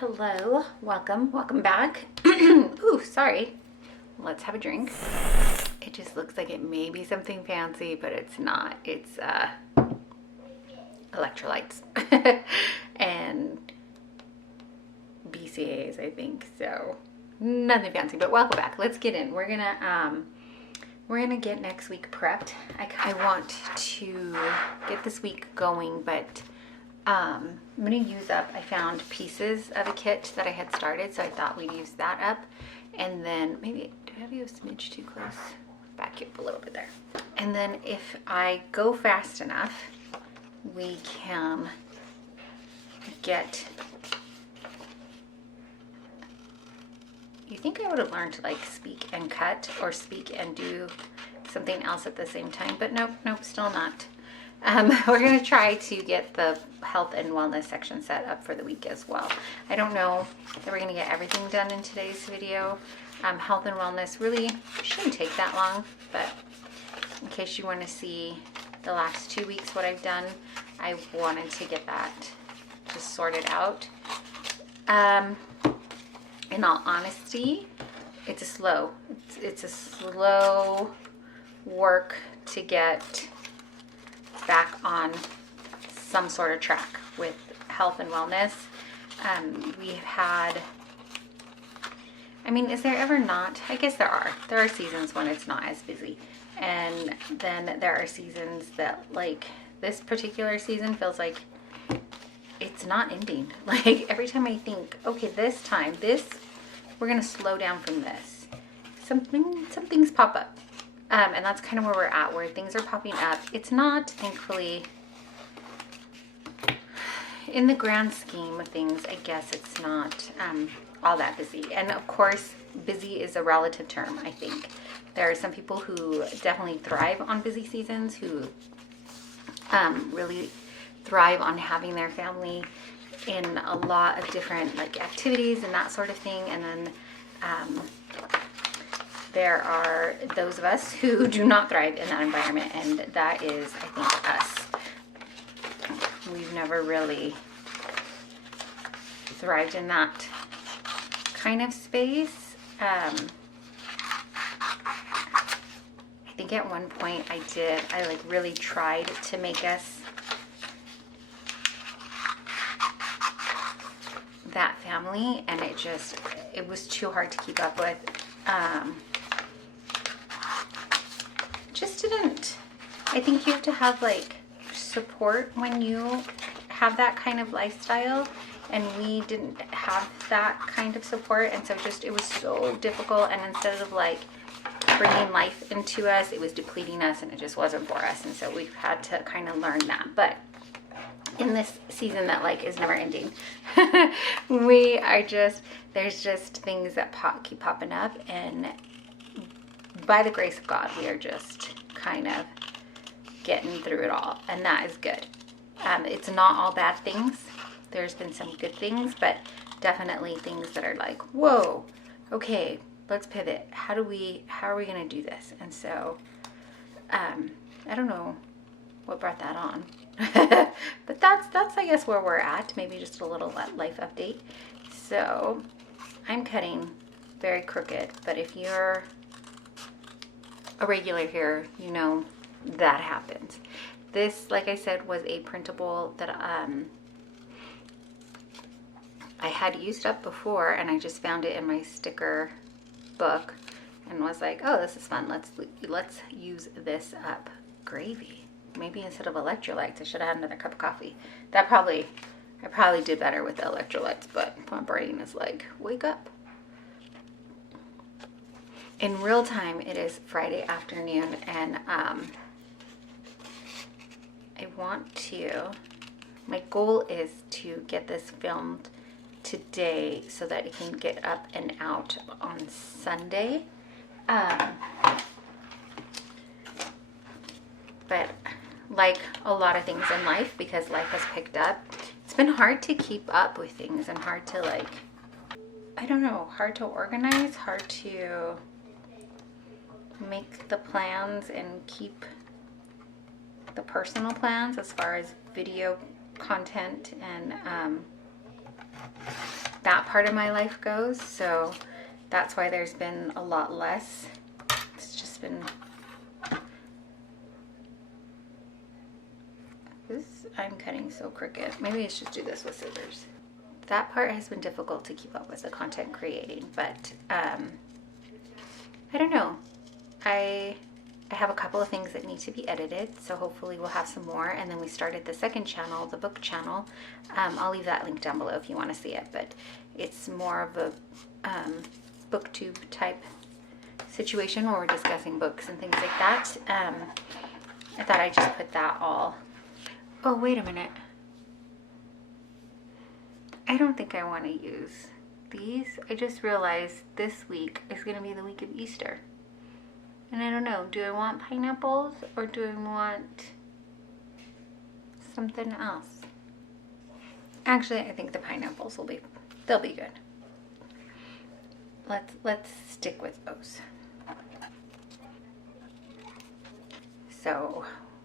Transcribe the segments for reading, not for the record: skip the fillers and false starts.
hello, welcome back. Ooh, sorry. Let's have a drink. It just looks like it may be something fancy, but it's not. It's electrolytes and BCAAs, I think. So nothing fancy, but welcome back. Let's get in. We're gonna get next week prepped. I want to get this week going, but I'm gonna use up, I found pieces of a kit that I had started, so I thought we'd use that up. And then maybe, do I have you a smidge too close? Back you up a little bit there. And then if I go fast enough, we can get, you think I would have learned to like speak and cut or speak and do something else at the same time, but nope, still not. We're gonna try to get the health and wellness section set up for the week as well. I don't know that we're gonna get everything done in today's video. Health and wellness really shouldn't take that long, but in case you want to see the last 2 weeks what I've done, I wanted to get that just sorted out. In all honesty, it's a slow work to get back on some sort of track with health and wellness. We've had, I mean, is there ever not? I guess there are seasons when it's not as busy, and then there are seasons that, like this particular season, feels like it's not ending. Like every time I think, okay, this we're gonna slow down from this, some things pop up. And that's kind of where we're at, where things are popping up. It's not, thankfully, in the grand scheme of things, I guess it's not all that busy. And of course, busy is a relative term, I think. There are some people who definitely thrive on busy seasons, who really thrive on having their family in a lot of different like activities and that sort of thing. And then there are those of us who do not thrive in that environment, and that is, I think, us. We've never really thrived in that kind of space. I think at one point I like really tried to make us that family, and it was too hard to keep up with. Just didn't, I think you have to have like support when you have that kind of lifestyle, and we didn't have that kind of support, and so it was so difficult. And instead of like bringing life into us, it was depleting us, and it just wasn't for us. And so we've had to kind of learn that. But in this season that like is never ending, there's just things that keep popping up, and by the grace of God, we are just kind of getting through it all, and that is good. It's not all bad things. There's been some good things, but definitely things that are like, whoa, okay, let's pivot. How are we gonna do this? And so I don't know what brought that on. But that's I guess where we're at. Maybe just a little life update. So I'm cutting very crooked, but if you're a regular here, you know that happens. This, like I said, was a printable that I had used up before, and I just found it in my sticker book and was like, oh, this is fun. Let's use this up. Gravy. Maybe instead of electrolytes, I should have had another cup of coffee. I probably did better with the electrolytes, but my brain is like, wake up. In real time, it is Friday afternoon, and my goal is to get this filmed today so that it can get up and out on Sunday. But like a lot of things in life, because life has picked up, it's been hard to keep up with things, and hard to like, I don't know, hard to organize, hard to make the plans and keep the personal plans as far as video content and that part of my life goes, so that's why there's been a lot less. It's just been this. I'm cutting so crooked. Maybe I should do this with scissors. That part has been difficult to keep up with the content creating, but I don't know. I have a couple of things that need to be edited, so hopefully we'll have some more. And then we started the second channel, the book channel. I'll leave that link down below if you want to see it, but it's more of a booktube type situation where we're discussing books and things like that. I thought I'd just put that all. Oh, wait a minute. I don't think I want to use these. I just realized this week is going to be the week of Easter. And I don't know, do I want pineapples or do I want something else? Actually, I think the pineapples they'll be good. Let's stick with those. So,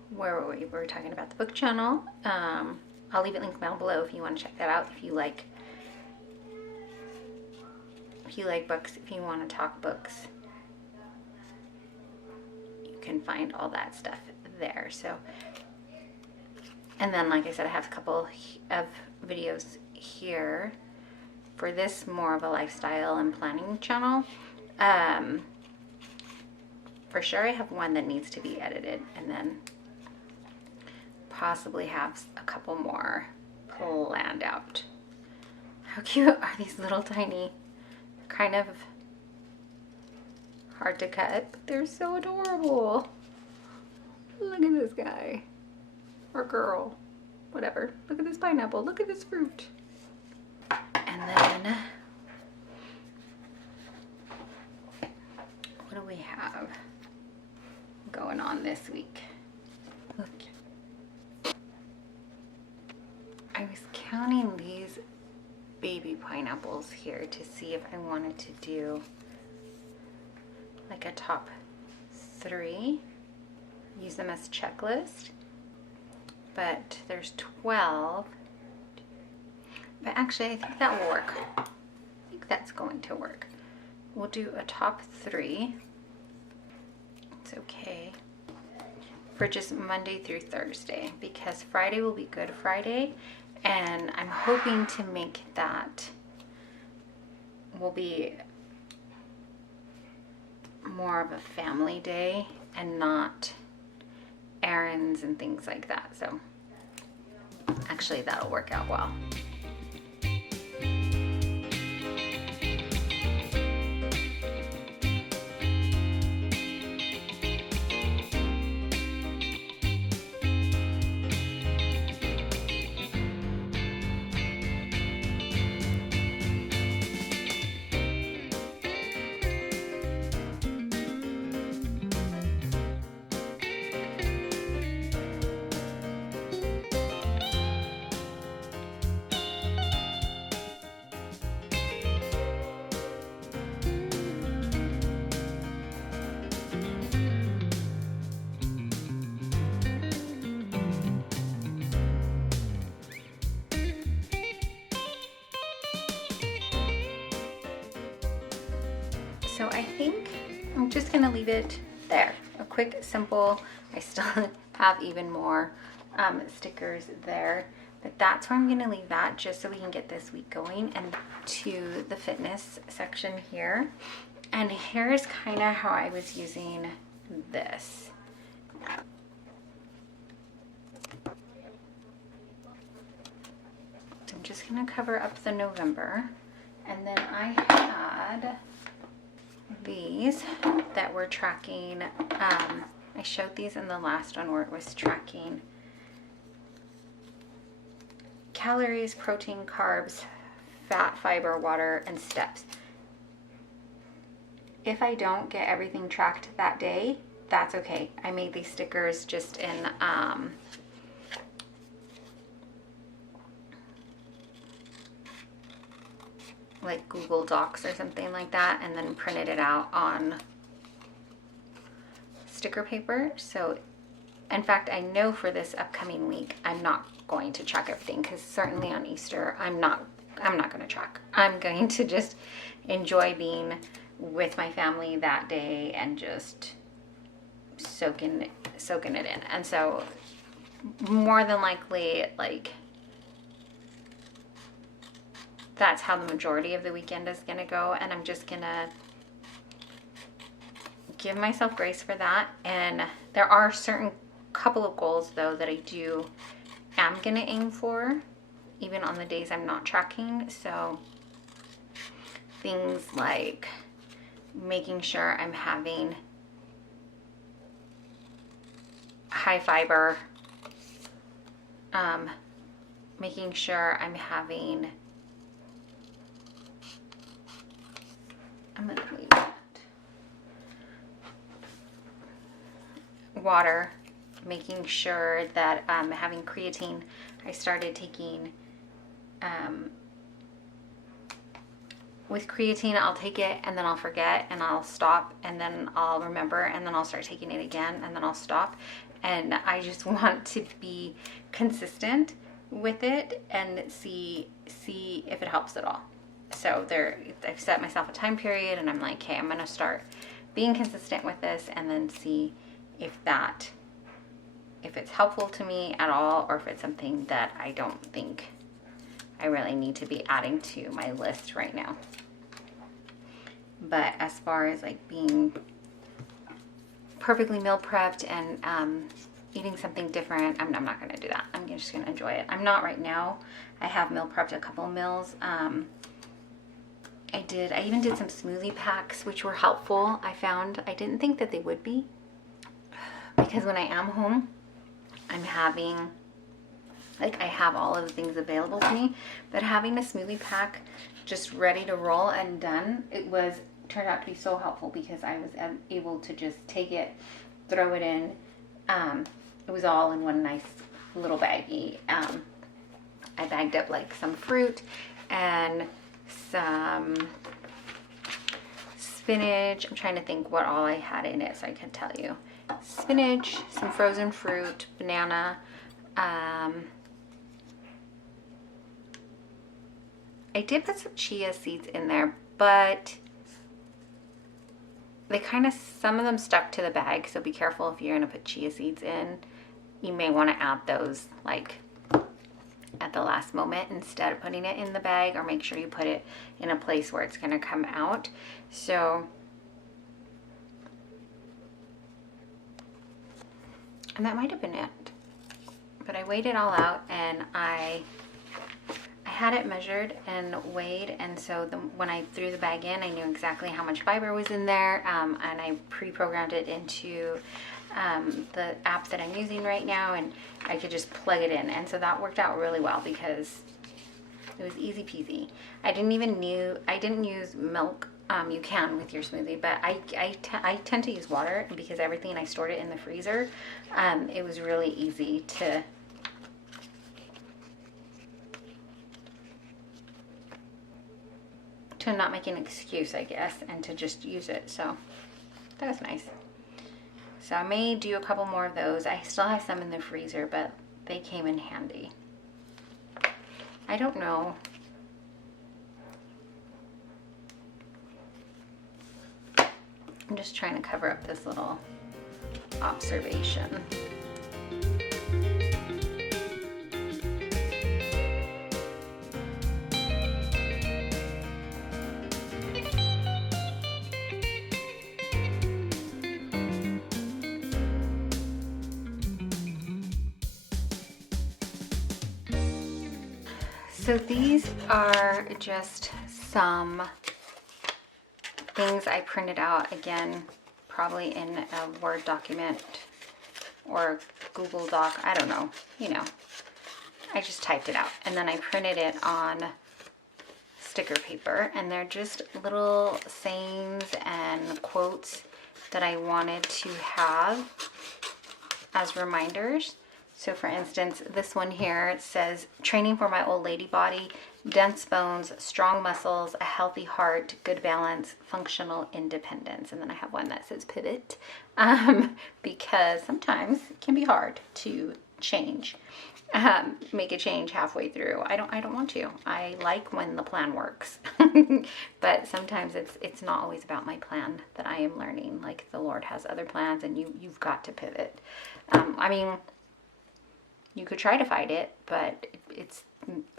where were we? We were talking about the book channel. I'll leave it linked down below if you want to check that out. If you like books, if you want to talk books, you can find all that stuff there. So, and then like I said, I have a couple of videos here for this more of a lifestyle and planning channel. For sure I have one that needs to be edited, and then possibly have a couple more planned out. How cute are these little tiny, kind of hard to cut, but they're so adorable. Look at this guy, or girl, whatever. Look at this pineapple, look at this fruit. And then, what do we have going on this week? Look. I was counting these baby pineapples here to see if I wanted to do like a top 3, use them as checklist, but there's 12, but actually I think that will work. I think that's going to work. We'll do a top 3. It's okay for just Monday through Thursday, because Friday will be Good Friday, and I'm hoping to make that will be more of a family day and not errands and things like that. So actually that'll work out well. So I think I'm just gonna leave it there. A quick, simple, I still have even more stickers there, but that's where I'm gonna leave that just so we can get this week going. And to the fitness section here. And here's kind of how I was using this. So I'm just gonna cover up the November. And then I had these that were tracking, I showed these in the last one where it was tracking calories, protein, carbs, fat, fiber, water, and steps. If I don't get everything tracked that day, that's okay. I made these stickers just in like Google Docs or something like that, and then printed it out on sticker paper. So in fact, I know for this upcoming week I'm not going to track everything, because certainly on Easter I'm not I'm not going to track. I'm going to just enjoy being with my family that day and just soaking it in. And so more than likely, like, that's how the majority of the weekend is going to go. And I'm just going to give myself grace for that. And there are certain couple of goals though that I am going to aim for, even on the days I'm not tracking. So things like making sure I'm having high fiber, making sure I'm having, I'm going to leave that, water, making sure that I'm having creatine. I started taking, with creatine, I'll take it and then I'll forget and I'll stop and then I'll remember and then I'll start taking it again and then I'll stop. And I just want to be consistent with it and see if it helps at all. So I've set myself a time period and I'm like, okay, I'm gonna start being consistent with this and then see if it's helpful to me at all, or if it's something that I don't think I really need to be adding to my list right now. But as far as like being perfectly meal prepped and eating something different, I'm not going to do that. I'm just going to enjoy it. I'm not right now. I have meal prepped a couple meals. I even did some smoothie packs, which were helpful. I found I didn't think that they would be, because when I am home, I'm having, like, I have all of the things available to me, but having a smoothie pack just ready to roll and done, turned out to be so helpful, because I was able to just take it, throw it in. It was all in one nice little baggie. I bagged up like some fruit and some spinach. I'm trying to think what all I had in it so I can tell you. Spinach, some frozen fruit, banana. I did put some chia seeds in there, but they some of them stuck to the bag, so be careful if you're gonna put chia seeds in. You may want to add those like at the last moment instead of putting it in the bag, or make sure you put it in a place where it's gonna come out. So, and that might have been it. But I weighed it all out, and I had it measured and weighed, and so when I threw the bag in, I knew exactly how much fiber was in there, and I pre-programmed it into the app that I'm using right now, and I could just plug it in, and so that worked out really well because it was easy peasy. I didn't use milk. You can with your smoothie, but I tend to use water, because everything, I stored it in the freezer. It was really easy to not make an excuse, I guess, and to just use it. So that was nice. So I may do a couple more of those. I still have some in the freezer, but they came in handy. I don't know. I'm just trying to cover up this little observation. So these are just some things I printed out, again, probably in a Word document or Google Doc, I don't know, I just typed it out, and then I printed it on sticker paper, and they're just little sayings and quotes that I wanted to have as reminders. So for instance, this one here, it says, training for my old lady body, dense bones, strong muscles, a healthy heart, good balance, functional independence. And then I have one that says pivot, because sometimes it can be hard to change, make a change halfway through. I don't want to. I like when the plan works, but sometimes it's not always about my plan that I am learning. Like the Lord has other plans, and you've got to pivot. I mean, you could try to fight it, but it's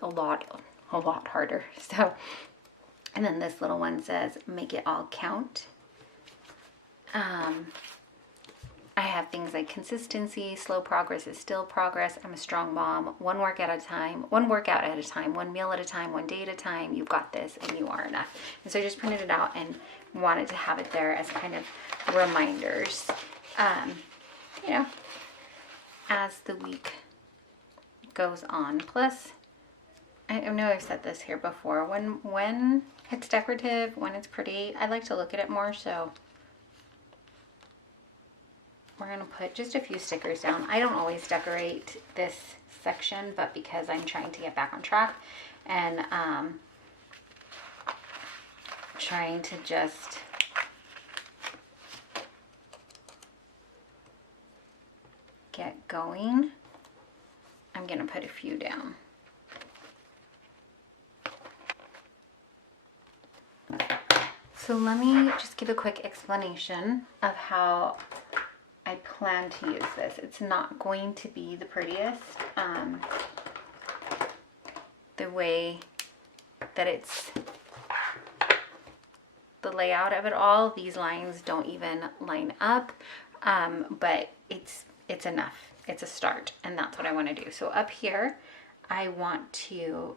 a lot harder. So, and then this little one says, make it all count. I have things like consistency, slow progress is still progress. I'm a strong mom. One workout at a time, one meal at a time, one day at a time. You've got this and you are enough. And so I just printed it out and wanted to have it there as kind of reminders, you know, as the week goes on. Plus, I know I've said this here before, when it's decorative, when it's pretty, I like to look at it more, so we're going to put just a few stickers down. I don't always decorate this section, but because I'm trying to get back on track and trying to just get going, I'm going to put a few down. So let me just give a quick explanation of how I plan to use this. It's not going to be the prettiest, the way that it's, the layout of it all, these lines don't even line up, but it's enough. It's a start, and that's what I want to do. So up here, I want to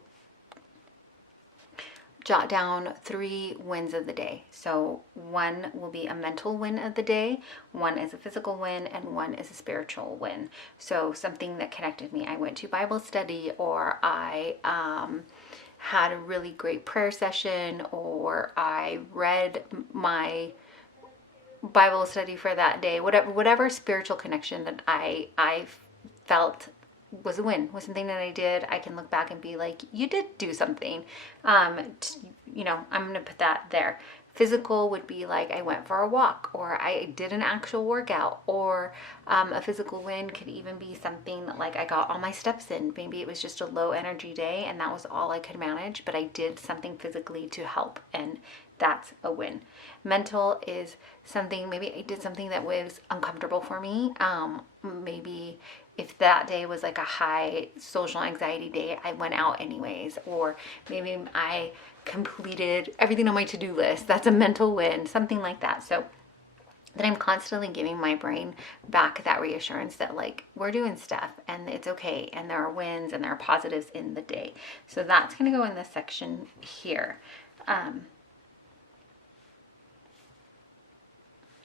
jot down 3 wins of the day. So one will be a mental win of the day, one is a physical win, and one is a spiritual win. So something that connected me. I went to Bible study, or I had a really great prayer session, or I read my Bible study for that day. Whatever spiritual connection that I felt was a win, was something that I did. I can look back and be like, you did do something. You know, I'm going to put that there. Physical would be like I went for a walk, or I did an actual workout, or a physical win could even be something like I got all my steps in. Maybe it was just a low energy day and that was all I could manage, but I did something physically to help, and that's a win. Mental is something, maybe I did something that was uncomfortable for me. Maybe if that day was like a high social anxiety day, I went out anyways, or maybe I completed everything on my to-do list. That's a mental win, something like that. So that I'm constantly giving my brain back that reassurance that like we're doing stuff and it's okay, and there are wins and there are positives in the day. So that's going to go in this section here.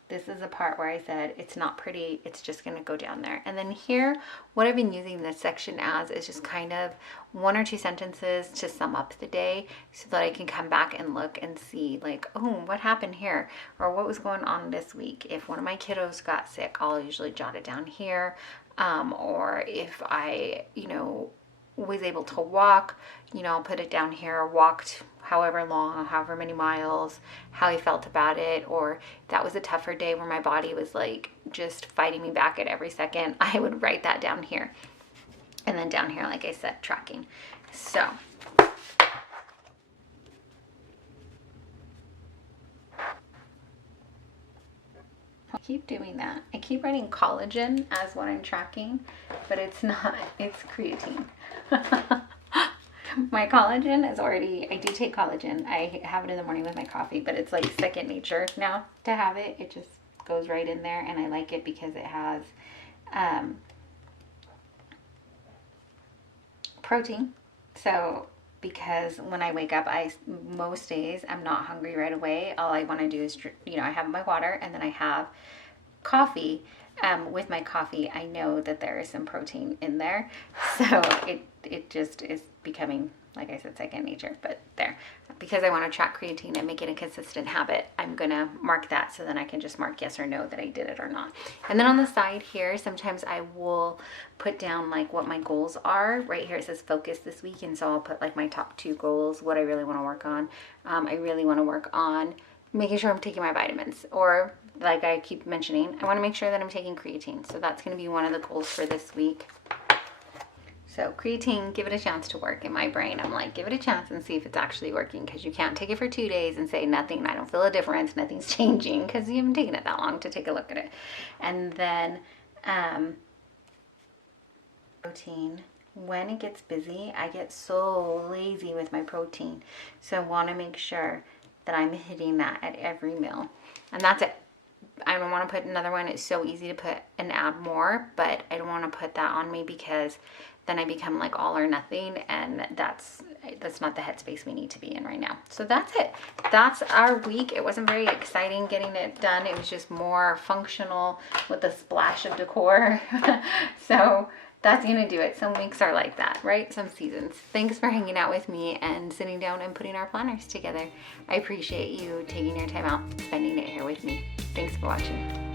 This is the part where I said it's not pretty, it's just going to go down there. And then here, what I've been using this section as is just kind of 1 or 2 sentences to sum up the day, so that I can come back and look and see like, oh, what happened here, or what was going on this week. If one of my kiddos got sick, I'll usually jot it down here. Or if I, you know, was able to walk, you know, I'll put it down here, walked however long, however many miles, how I felt about it, or that was a tougher day where my body was like just fighting me back at every second, I would write that down here. And then down here, like I said, tracking. So I'll keep doing that. I keep writing collagen as what I'm tracking, but it's not, it's creatine. My collagen is already, I do take collagen. I have it in the morning with my coffee, but it's like second nature now to have it. It just goes right in there, and I like it because it has protein. So because when I wake up, most days I'm not hungry right away. All I want to do is, you know, I have my water and then I have coffee. With my coffee, I know that there is some protein in there, so it just is becoming, like I said, second nature. But there, because I want to track creatine and make it a consistent habit, I'm gonna mark that, so then I can just mark yes or no that I did it or not. And then on the side here, sometimes I will put down like what my goals are. Right here it says focus this week, and so I'll put like my top 2 goals, what I really want to work on. I really want to work on making sure I'm taking my vitamins, or like I keep mentioning, I want to make sure that I'm taking creatine. So that's going to be one of the goals for this week. So creatine, give it a chance to work. In my brain, I'm like, give it a chance and see if it's actually working, because you can't take it for 2 days and say nothing, I don't feel a difference, nothing's changing, because you haven't taken it that long to take a look at it. And then protein. When it gets busy, I get so lazy with my protein. So I want to make sure that I'm hitting that at every meal. And that's it. I don't want to put another one. It's so easy to put and add more, but I don't want to put that on me, because then I become like all or nothing, and that's not the headspace we need to be in right now. So that's it. That's our week. It wasn't very exciting getting it done. It was just more functional with a splash of decor. So that's gonna do it. Some weeks are like that, right? Some seasons. Thanks for hanging out with me and sitting down and putting our planners together. I appreciate you taking your time out, spending it here with me. Thanks for watching.